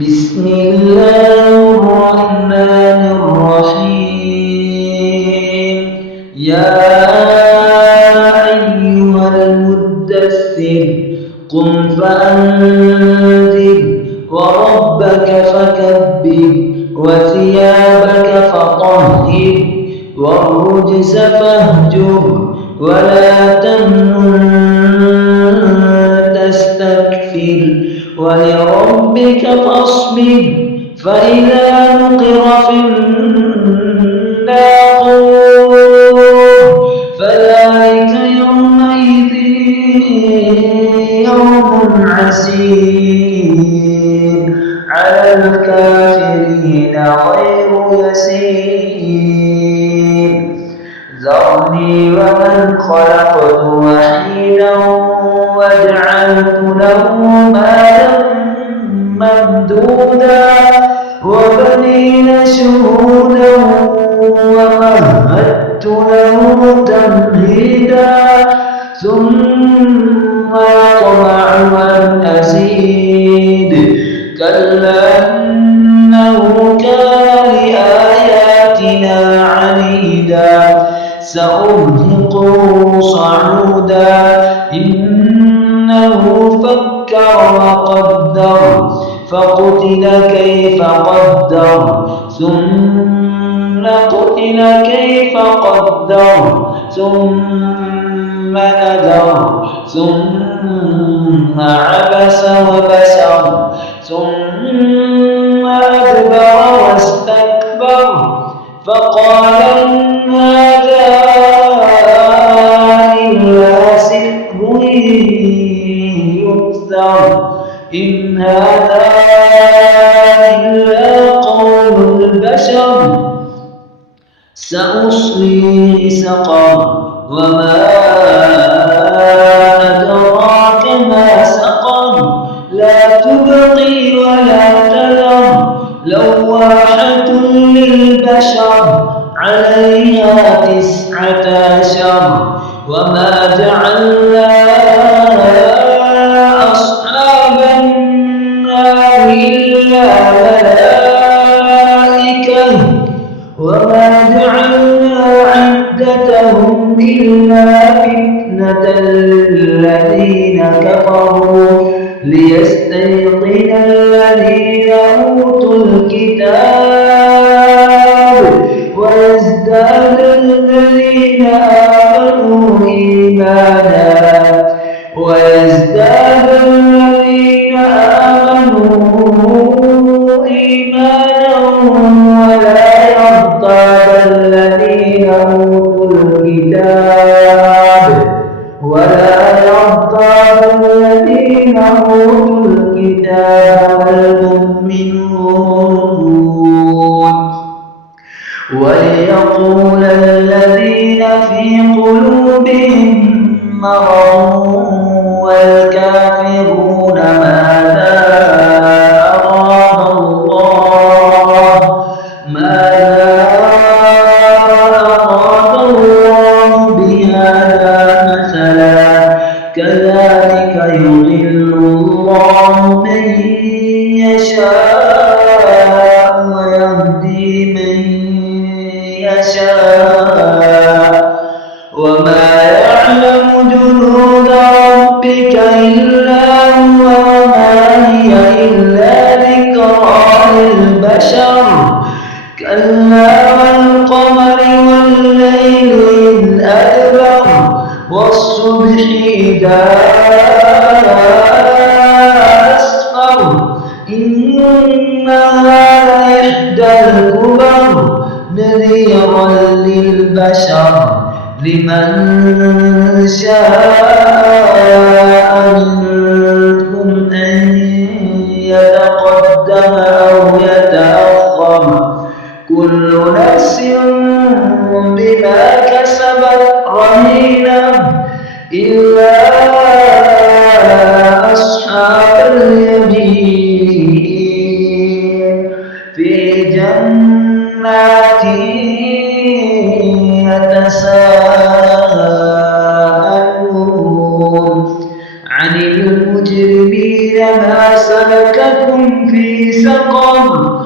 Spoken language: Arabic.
بسم الله الرحمن الرحيم. يا أيها المدثر قم فأنذر وربك فكبر وثيابك فطهر والرجز فاهجر ولا تمنن تستكثر ولربك فاصبر فإذا نقر في الناقور فذلك يومئذ يوم عسير على الكافرين غير يسير. ذرني ومن خلقت وحيدا وجعلت له مالا ممدودا وبنين شهودا ومهدت له تمهيدا ثم يطمع أن أزيد كلا إنه كان لآياتنا عنيدا سأرهقه صعودا إنه فكر وقدر فقتل كيف قدر ثم قتل كيف قدر ثم نذر ثم عبس وبسر ثم أدبر واستكبر فقال إن هذا إلا سحر يؤثر إن هذا إلا قول البشر سأصليه سقر وما أدراك ما سقر لا تبقي ولا تذر لواحة للبشر عليها 19 وما جعلنا أصحاب النار إلا ملائكة وما جعلنا عدتهم إلا فتنة للذين كفروا ليستيقن الذين أوتوا الكتاب ويزداد الذين آمنوا إيمانا ولا يرتاب الذين أوتوا الكتاب والمؤمنون وليقول الذين في قلوبهم مرض والكافرون ماذا أراد الله بهذا مثلا كذلك يضل الله من يشاء ويهدي من يشاء وما يعلم جنود ربك إلا هو وما هي إلا ذكرى للبشر كلا والقمر والليل إذ أدبر والصبح إذا أسفر إنها لإحدى الكبر نذيرا للبشر لمن شاء منكم أن يتقدم أو يتأخر كل نفس بما كسبت رهينة إلا أصحاب اليمين في جنات يتساءلون عن المجرمين ما سلككم في سقر